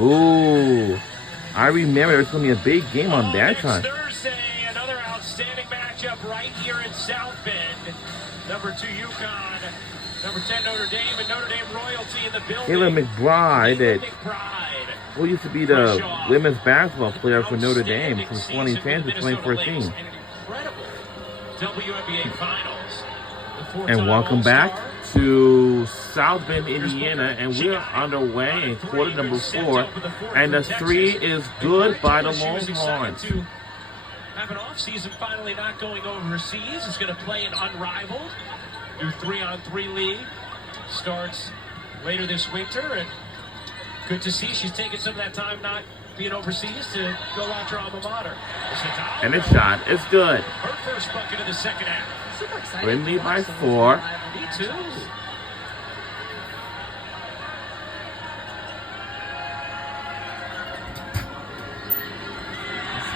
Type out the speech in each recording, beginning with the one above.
Ooh. I remember there was going to be a big game on that time. Thursday, another outstanding matchup right here in South Bend. Number 2 UConn, number 10 Notre Dame, and Notre Dame royalty in the building. Kayla McBride, who used to be the women's basketball player for Notre Dame from 2010 to 2014. Incredible WNBA Finals. And welcome back to South Bend, Indiana, and we're underway in quarter number 4, and the 3 is good by the Longhorns. Have an off-season finally not going overseas. Is going to play in Unrivaled. New 3-on-3 league starts later this winter, and good to see she's taking some of that time not being overseas to go watch her alma mater. And the shot is good. Her first bucket of the second half. Super excited. We're in lead by 4. Me too.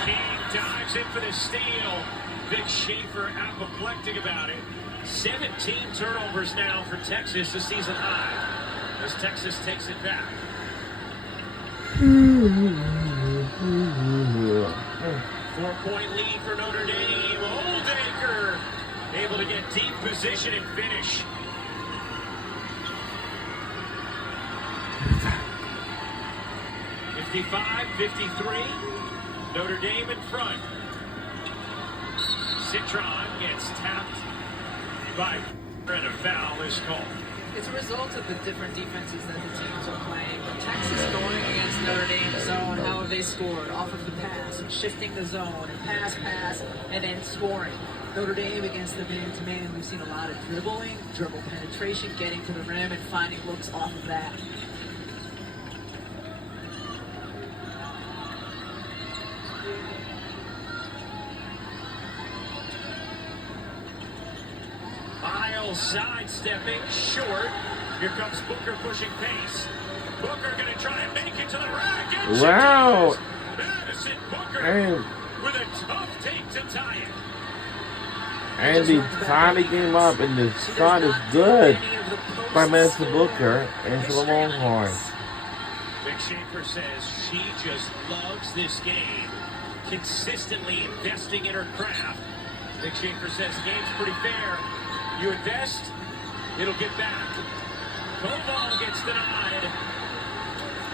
King dives in for the steal. Vic Schaefer apoplectic about it. 17 turnovers now for Texas, a season high, as Texas takes it back. 4-point lead for Notre Dame. Oldacre able to get deep position and finish. (55-53). Notre Dame in front. Citron gets tapped by and a foul is called. It's a result of the different defenses that the teams are playing. But Texas going against Notre Dame zone, how have they scored? Off of the pass, shifting the zone, and pass, and then scoring. Notre Dame against the man-to-man, we've seen a lot of dribbling, dribble penetration, getting to the rim, and finding looks off of that. Sidestepping, short. Here comes Booker pushing pace. Booker going to try and make it to the rack. And wow. Madison Booker with a tough take to tie it. And the time came up, and the shot is good by Madison Booker into the Longhorns. Vic Schaefer says she just loves this game, consistently investing in her craft. Vic Schaefer says the game's pretty fair. You invest, it'll get back. Koval gets denied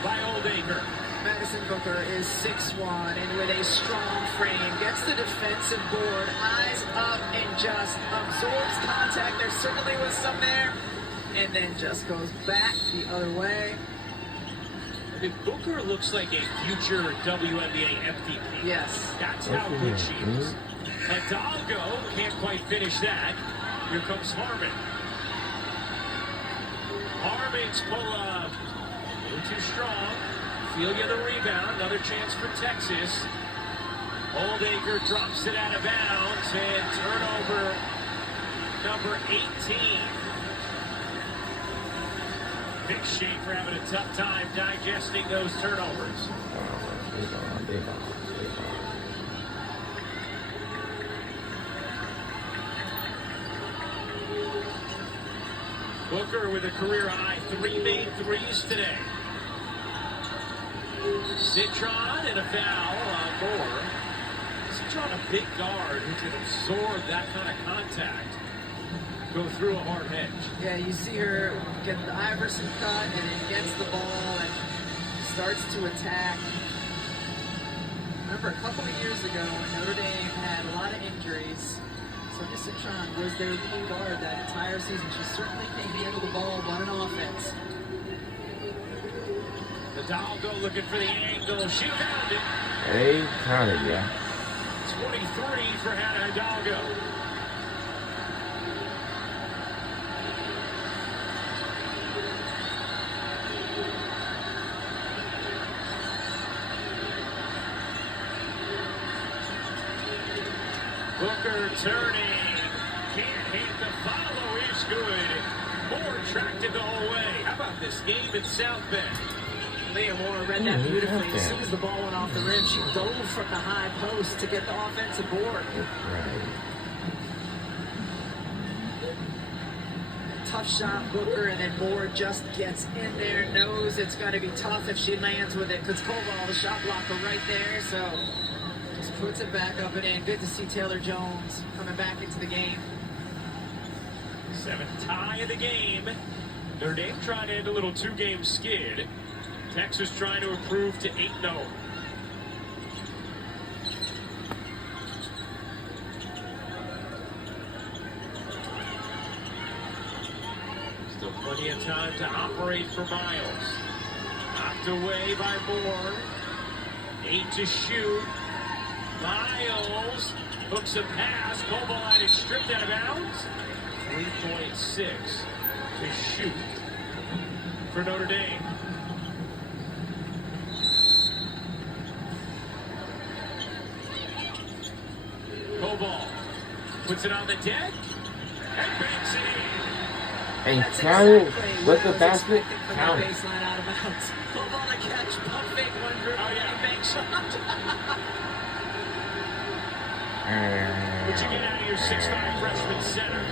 by Oldacre. Madison Booker is 6'1", and with a strong frame, gets the defensive board, eyes up, and just absorbs contact. There certainly was some there, and then just goes back the other way. I mean, Booker looks like a future WNBA MVP. Yes. That's how good she is. Hidalgo can't quite finish that. Here comes Harmon. Harmon's pull-up. A little too strong. Filia the rebound. Another chance for Texas. Oldacre drops it out of bounds. And turnover number 18. Vic Schaefer having a tough time digesting those turnovers. Booker with a career high 3 made threes today. Citron and a foul on Moore. Citron a big guard who can absorb that kind of contact. Go through a hard hedge. Yeah, you see her get the Iverson cut and then gets the ball and starts to attack. Remember a couple of years ago when Notre Dame had a lot of injuries, Sonia Citron was their leading guard that entire season. She certainly can handle the ball, run an offense. Hidalgo looking for the angle. She found it. Hey, counted, yeah. 23 for Hannah Hidalgo. Booker turning. Can't hit. The follow is good. More attractive the whole way. How about this game in South Bend? Leah Moore read that beautifully. As soon as the ball went off the rim, she dove from the high post to get the offensive board. tough shot, Booker, and then Moore just gets in there, knows it's going to be tough if she lands with it, because Koval, the shot blocker, right there, so just puts it back up and in. Good to see Taylor Jones coming back into the game. 7th tie of the game. Notre Dame trying to end a little 2-game skid. Texas trying to improve to 8-0. Still plenty of time to operate for Miles. Knocked away by Moore. 8 to shoot. Miles hooks a pass. Koval had it stripped out of bounds. 3.6 to shoot for Notre Dame. Koval puts it on the deck and banks it in. And That's count it exactly with the what I was basket. expecting from Count the it. baseline out of bounds. Koval to catch, pump fake, one dribble, Oh, yeah. and bank shot. What you get out of your 6'5" freshman center?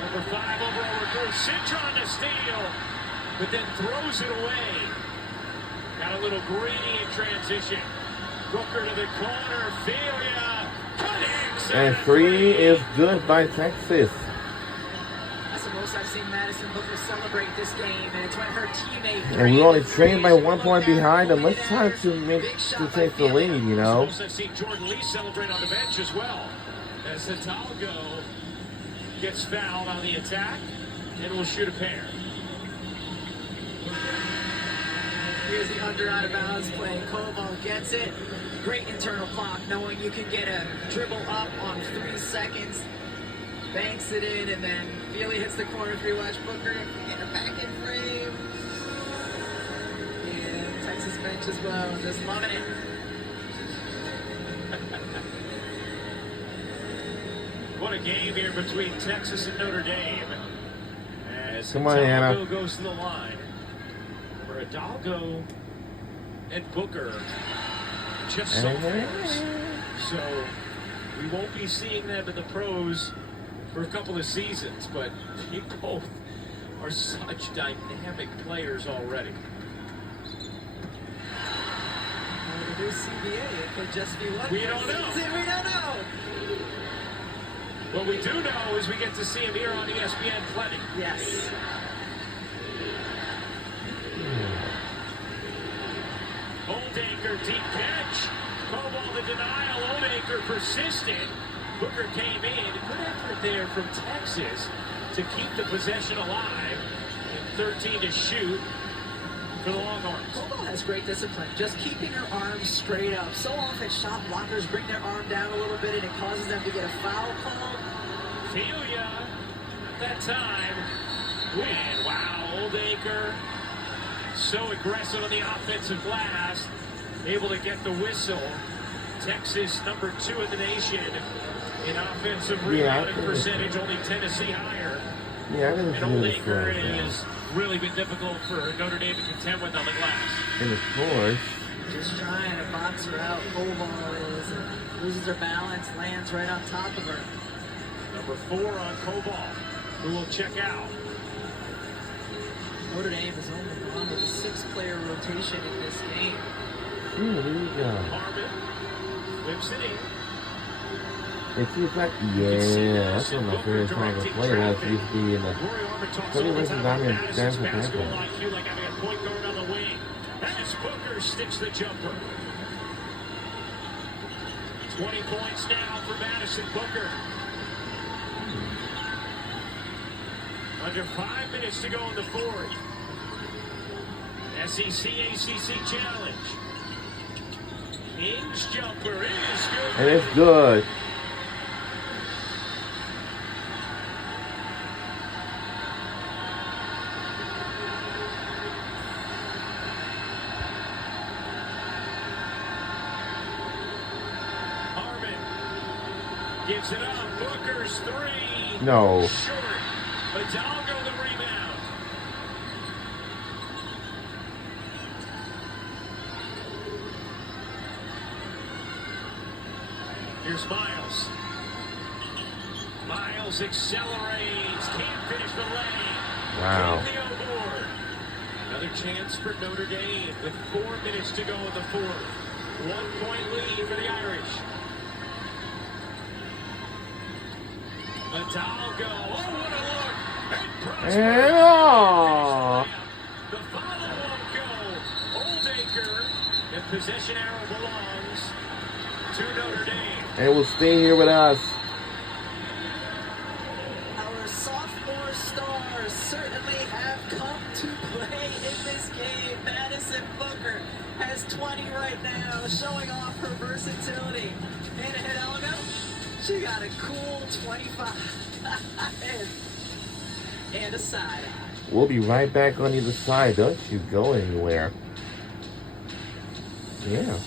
Number 5 overall recruit, Citron to steal, but then throws it away. Got a little greedy in transition. Booker to the corner, Filia connects. And 3 is good by Texas. That's the most I've seen Madison Booker celebrate this game, and it's when her teammate. And we only Green trained by Freeze 1 point looked at behind, and her, let's try to make big to shot take by the lead, Filia. you know. Also I've seen Jordan Lee celebrate on the bench as well. As Hidalgo gets fouled on the attack and will shoot a pair. Here's the under out of bounds play. Koval gets it. Great internal clock, knowing you can get a dribble up on 3 seconds. Banks it in, and then Feely hits the corner 3. Watch Booker get it back in frame. And Texas bench as well, just loving it. What a game here between Texas and Notre Dame. As Come on, Hidalgo Anna. goes to the line. For Hidalgo and Booker just sophomores. So we won't be seeing them in the pros for a couple of seasons, but they both are such dynamic players already. Well, the new CBA, it could just be one. We don't know. We don't know. What we do know is we get to see him here on ESPN plenty. Yes. Oldacre, deep catch. Koval the denial. Oldacre persistent. Booker came in. Good effort there from Texas to keep the possession alive. And 13 to shoot for the Longhorns. Koval has great discipline, just keeping her arms straight up. So often shot blockers bring their arm down a little bit and it causes them to get a foul call. Filia, that time. And wow, Oldacre. So aggressive on the offensive glass. Able to get the whistle. Texas, number 2 in the nation in offensive rebounding percentage, only Tennessee higher. Yeah, I think And it's really Oldacre slow. has really been difficult for Notre Dame to contend with on the glass. And of course, Just trying to box her out. Koval is, loses her balance, lands right on top of her. Number 4 on Koval, who will check out. Notre Dame has only gone with a 6-player rotation in this game. here we go. Harmon whips it in. They keep back. Yeah, that's one of my favorite songs to play. That used to be in the Rory Harmon talks Tony all the Wilson time down about in Madison's Dance with basketball Dancing. IQ, like having a point guard on the wing. As Booker sticks the jumper. 20 points now for Madison Booker. Under 5 minutes to go in the fourth. SEC ACC Challenge. King's jumper is good. And it's good. Harmon gives it up. Booker's 3. No. Short. Hidalgo the rebound. Here's Miles. Miles accelerates, can't finish the lane. Wow. Getting the O-board. Another chance for Notre Dame with 4 minutes to go in the fourth. 1 point lead for the Irish. Hidalgo. Oh, what a look. And Prosper. Yeah. The follow-up go. Oldacre. The possession arrow belongs to Notre Dame. And will stay here with us. Our sophomore stars certainly have come to play in this game. Madison Booker has 20 right now, showing off her versatility. And Hidalgo, she got a cool 25 and a side eye. We'll be right back on either side. Don't you go anywhere. Yeah.